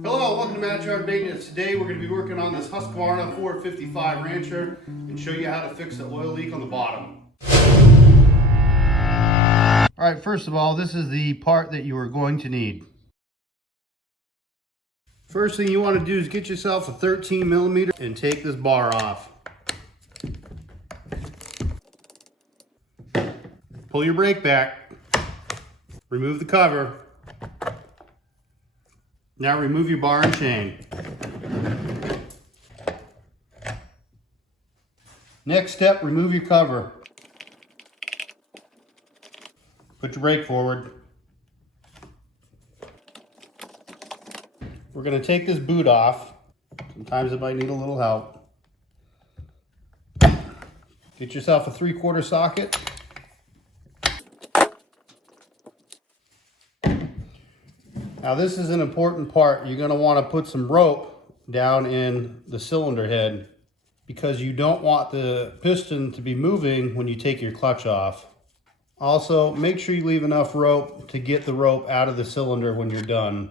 Hello, welcome to Backyard Maintenance. Today we're going to be working on this Husqvarna 455 Rancher and show you how to fix the oil leak on the bottom. Alright, first of all, this is the part that you are going to need. First thing you want to do is get yourself a 13 millimeter and take this bar off. Pull your brake back. Remove the cover. Now remove your bar and chain. Next step, remove your cover. Put your brake forward. We're going to take this boot off. Sometimes it might need a little help. Get yourself a 3/4 socket. Now this is an important part. You're going to want to put some rope down in the cylinder head because you don't want the piston to be moving when you take your clutch off. Also, make sure you leave enough rope to get the rope out of the cylinder when you're done.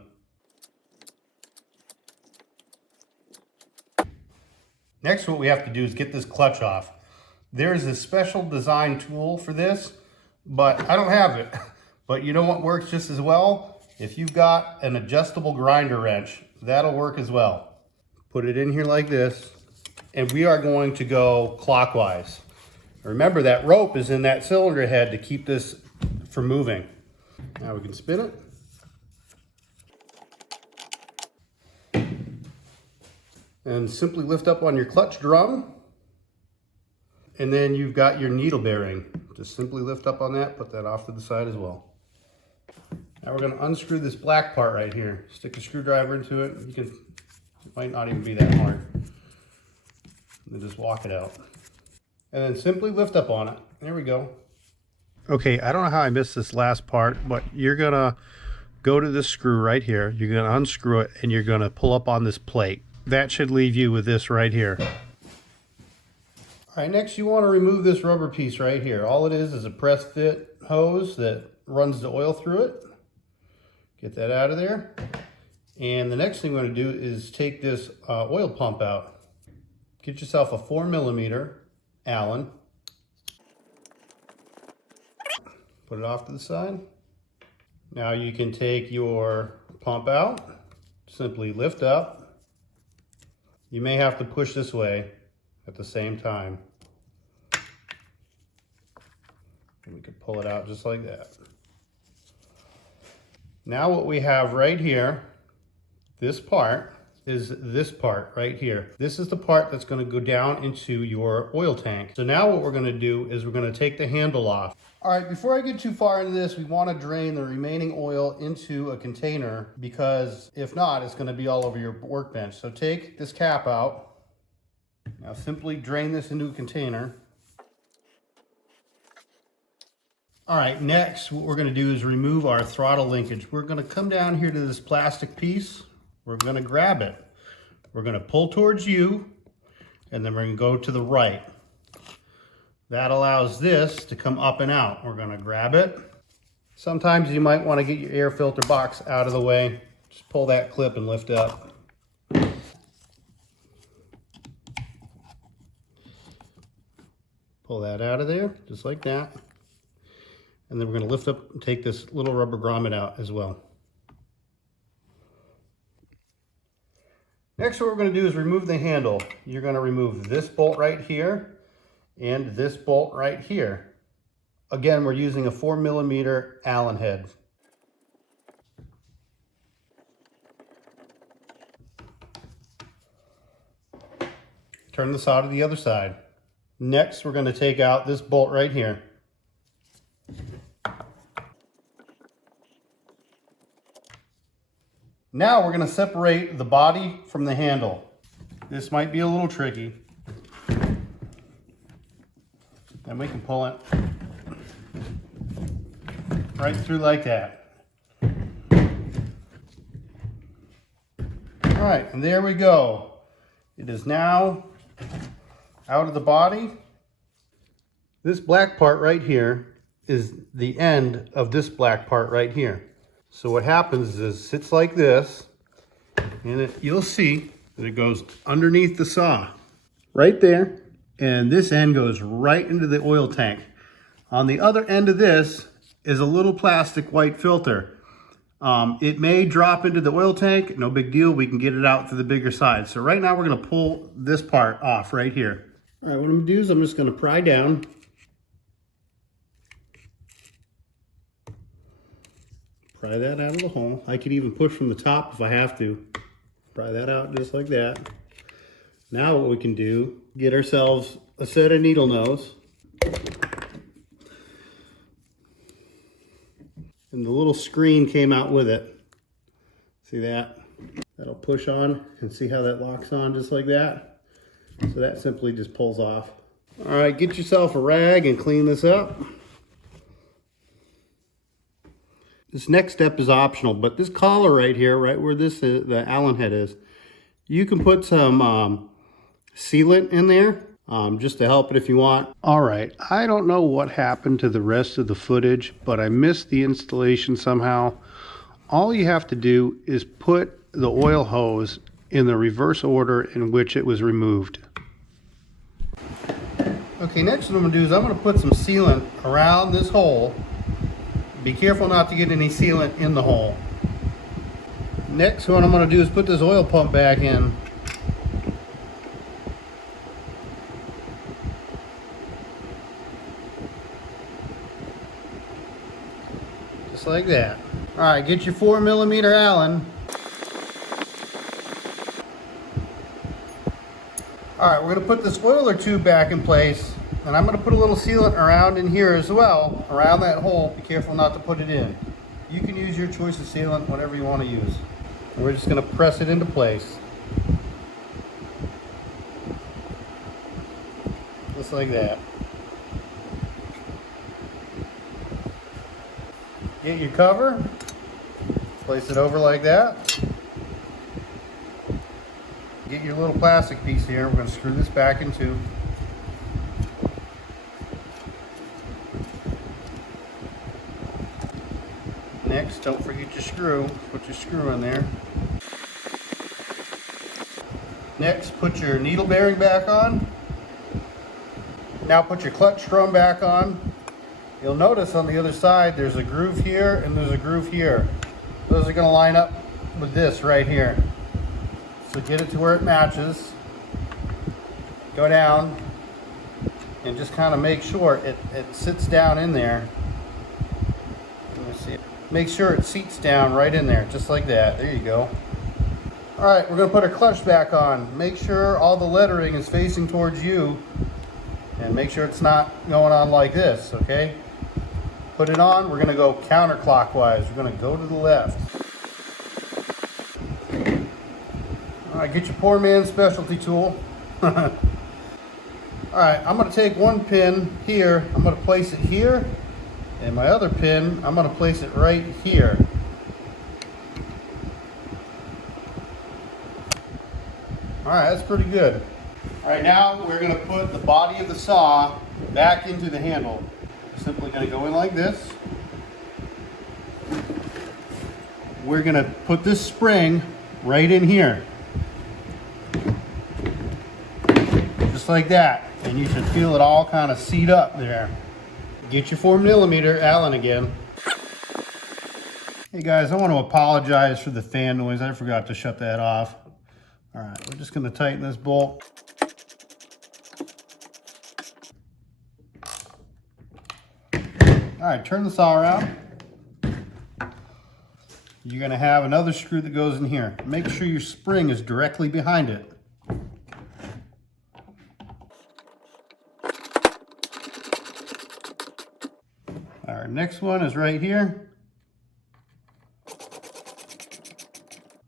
Next, what we have to do is get this clutch off. There's a special design tool for this, but I don't have it. But you know what works just as well? If you've got an adjustable grinder wrench, that'll work as well. Put it in here like this, and we are going to go clockwise. Remember, that rope is in that cylinder head to keep this from moving. Now we can spin it. And simply lift up on your clutch drum. And then you've got your needle bearing. Just simply lift up on that, put that off to the side as well. Now we're going to unscrew this black part right here. Stick a screwdriver into it. It might not even be that hard. And then just walk it out. And then simply lift up on it. There we go. Okay, I don't know how I missed this last part, but you're going to go to this screw right here. You're going to unscrew it and you're going to pull up on this plate. That should leave you with this right here. All right, next you want to remove this rubber piece right here. All it is a press fit hose that runs the oil through it. Get that out of there. And the next thing we're going to do is take this oil pump out. Get yourself a 4 millimeter Allen. Put it off to the side. Now you can take your pump out. Simply lift up. You may have to push this way at the same time. And we can pull it out just like that. Now what we have right here, this part, is this part right here. This is the part that's going to go down into your oil tank. So now what we're going to do is we're going to take the handle off. All right, before I get too far into this, we want to drain the remaining oil into a container because if not, it's going to be all over your workbench. So take this cap out. Now simply drain this into a container. All right, next what we're going to do is remove our throttle linkage. We're going to come down here to this plastic piece. We're going to grab it. We're going to pull towards you, and then we're going to go to the right. That allows this to come up and out. We're going to grab it. Sometimes you might want to get your air filter box out of the way. Just pull that clip and lift up. Pull that out of there, just like that. And then we're going to lift up and take this little rubber grommet out as well. Next, what we're going to do is remove the handle. You're going to remove this bolt right here and this bolt right here. Again, we're using a 4 millimeter Allen head. Turn this out to the other side. Next, we're going to take out this bolt right here. Now we're going to separate the body from the handle. This might be a little tricky. And we can pull it right through like that. All right, and there we go. It is now out of the body. This black part right here is the end of this black part right here. So what happens is it sits like this, And you'll see that it goes underneath the saw, right there. And this end goes right into the oil tank. On the other end of this is a little plastic white filter. It may drop into the oil tank, no big deal. We can get it out through the bigger side. So right now we're gonna pull this part off right here. All right, what I'm gonna do is I'm just gonna pry down. Pry that out of the hole. I could even push from the top if I have to. Pry that out just like that. Now what we can do, get ourselves a set of needle nose. And the little screen came out with it. See that? That'll push on and see how that locks on just like that. So that simply just pulls off. All right, get yourself a rag and clean this up. This next step is optional, but this collar right here, right where this is, the Allen head is, you can put some sealant in there just to help it if you want. All right, I don't know what happened to the rest of the footage, but I missed the installation somehow. All you have to do is put the oil hose in the reverse order in which it was removed. Okay, next what I'm gonna do is I'm gonna put some sealant around this hole. Be careful not to get any sealant in the hole. Next, what I'm going to do is put this oil pump back in. Just like that. All right, get your 4mm Allen. All right, we're going to put this oiler tube back in place. And I'm going to put a little sealant around in here as well, around that hole. Be careful not to put it in. You can use your choice of sealant, whatever you want to use. And we're just going to press it into place. Just like that. Get your cover, place it over like that. Get your little plastic piece here. We're going to screw this back in too. Next, don't forget your screw. Put your screw in there. Next, put your needle bearing back on. Now put your clutch drum back on. You'll notice on the other side there's a groove here and there's a groove here. Those are going to line up with this right here. So get it to where it matches. Go down and just kind of make sure it sits down in there. Let me see. Make sure it seats down right in there, just like that. There you go. All right, we're gonna put our clutch back on. Make sure all the lettering is facing towards you and make sure it's not going on like this, okay? Put it on, we're gonna go counterclockwise. We're gonna go to the left. All right, get your poor man's specialty tool. All right, I'm gonna take one pin here, I'm gonna place it here. And my other pin, I'm going to place it right here. All right, that's pretty good. All right, now we're going to put the body of the saw back into the handle. Simply going to go in like this. We're going to put this spring right in here. Just like that. And you should feel it all kind of seat up there. Get your 4mm Allen again. Hey guys, I want to apologize for the fan noise. I forgot to shut that off. All right, we're just going to tighten this bolt. All right, turn the saw around. You're going to have another screw that goes in here. Make sure your spring is directly behind it. Our next one is right here.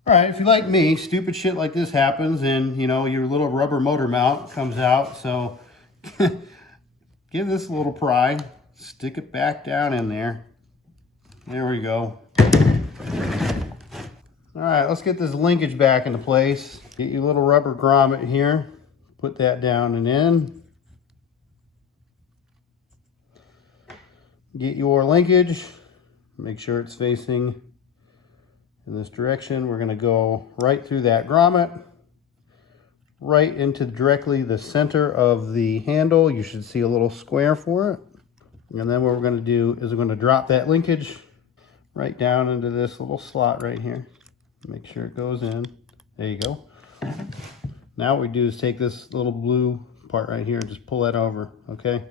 All right, if you're like me, stupid shit like this happens and, you know, your little rubber motor mount comes out. So give this a little pry, stick it back down in there. There we go. All right, let's get this linkage back into place. Get your little rubber grommet here, put that down and in. Get your linkage, make sure it's facing in this direction. We're going to go right through that grommet, right into directly the center of the handle. You should see a little square for it. And then what we're going to do is we're going to drop that linkage right down into this little slot right here. Make sure it goes in. There you go. Now what we do is take this little blue part right here and just pull that over, okay?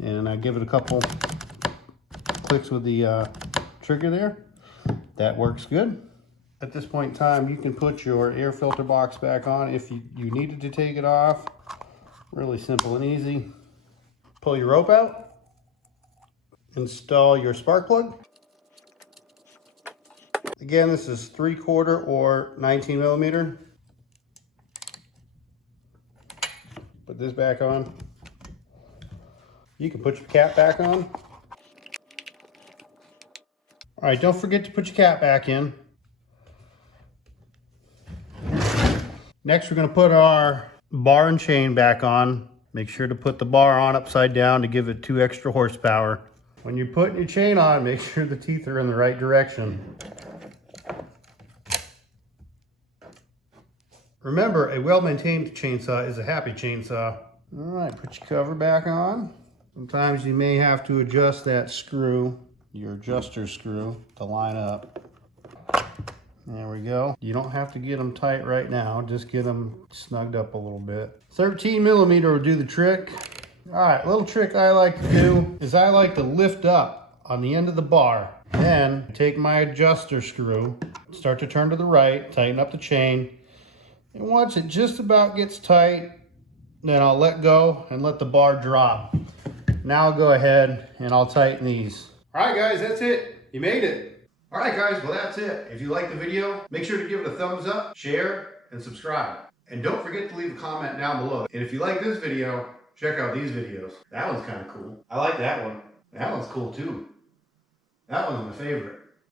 And I give it a couple clicks with the trigger there. That works good. At this point in time, you can put your air filter box back on if you needed to take it off. Really simple and easy. Pull your rope out. Install your spark plug. Again, this is 3/4 or 19 millimeter. Put this back on. You can put your cap back on. All right, don't forget to put your cap back in. Next, we're going to put our bar and chain back on. Make sure to put the bar on upside down to give it 2 extra horsepower. When you're putting your chain on, make sure the teeth are in the right direction. Remember, a well-maintained chainsaw is a happy chainsaw. All right, put your cover back on. Sometimes you may have to adjust that screw, your adjuster screw, to line up. There we go. You don't have to get them tight right now. Just get them snugged up a little bit. 13 millimeter will do the trick. All right, little trick I like to do is I like to lift up on the end of the bar. Then take my adjuster screw, start to turn to the right, tighten up the chain. And once it just about gets tight, then I'll let go and let the bar drop. Now I'll go ahead and I'll tighten these. All right, guys, that's it. You made it. All right, guys, well, that's it. If you liked the video, make sure to give it a thumbs up, share, and subscribe. And don't forget to leave a comment down below. And if you like this video, check out these videos. That one's kind of cool. I like that one. That one's cool, too. That one's my favorite.